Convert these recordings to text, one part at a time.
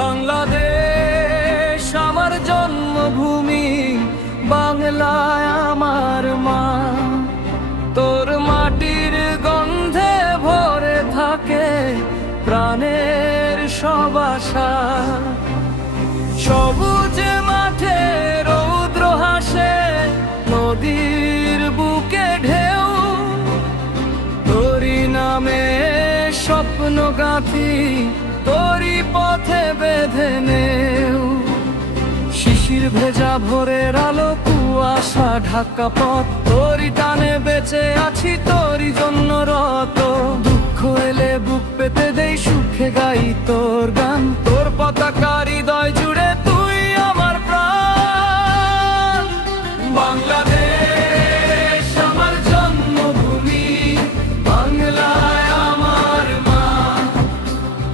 বাংলাদেশ আমার জন্মভূমি, বাংলায় আমার মা। তোর মাটির গন্ধে ভরে থাকে প্রাণের সব আশা। সবুজ মাঠে রৌদ্র হাসে, নদীর বুকে ঢেউ, তোরি নামে স্বপ্ন গাঁথি, তোরি পথে বেঁধে নেও। শিশির ভেজা ভোরের আলো, কুয়াশা ঢাকা পথ, তোরি টানে বেঁচে আছি, তোরি জন্য রত। দুঃখ এলে বুক পেতে দেই, সুখে গাই তোর গান। তোর পতাকা হৃদয় জুড়ে, তুই আমার প্রাণ। বাংলাদেশ আমার জন্মভূমি, বাংলায় আমার মা।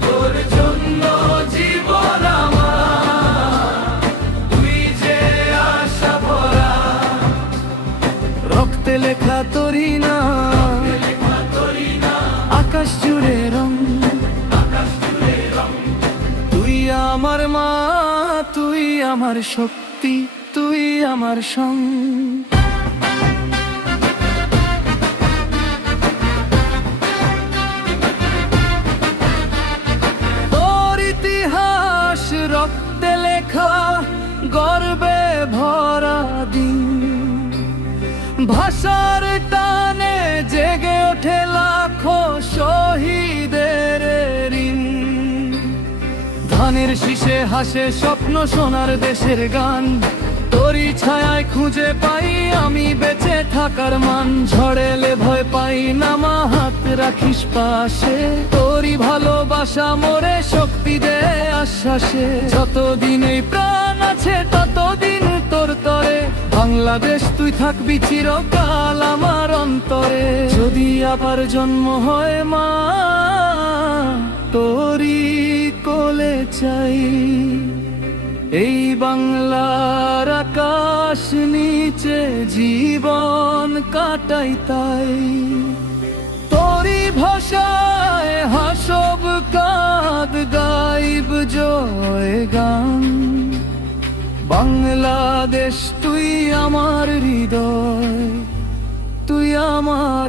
তোর জন্য জীবন আমার, তুই যে আশা ভরা। রক্তে লেখা তোরি না, আকাশ জুড়ে রং। তুই আমার মা, তুই আমার শক্তি, তুই আমার সং। তোর ইতিহাস রক্তে লেখা, গর্বে ভরা দিন। ভাষার টানে জেগে ওঠে লাখো শহীদের ঋণ। ধানের শীষে হাসে স্বপ্ন, সোনার দেশের গান। তোরই ছায়ায় খুঁজে পাই আমি বেঁচে থাকার মান। ঝড়েলে ভয় পাই না মা, হাত রাখিস পাশে। তোরই ভালোবাসা মোরে শক্তি দে আশ্বাসে। যতদিন এই প্রাণ আছে ততদিন তোর তরে, বাংলাদেশ তুই থাকবি চিরকাল আমার অন্তরে। যদি আবার জন্ম হয় মা, তোরই কোলে চাই। এই বাংলার আকাশ নিচে জীবন কাটাই তাই। তোরই ভাষায় হাসব কাঁদ, গাইব জয় গান। বাংলাদেশ তুই আমার হৃদয়, তুই আমার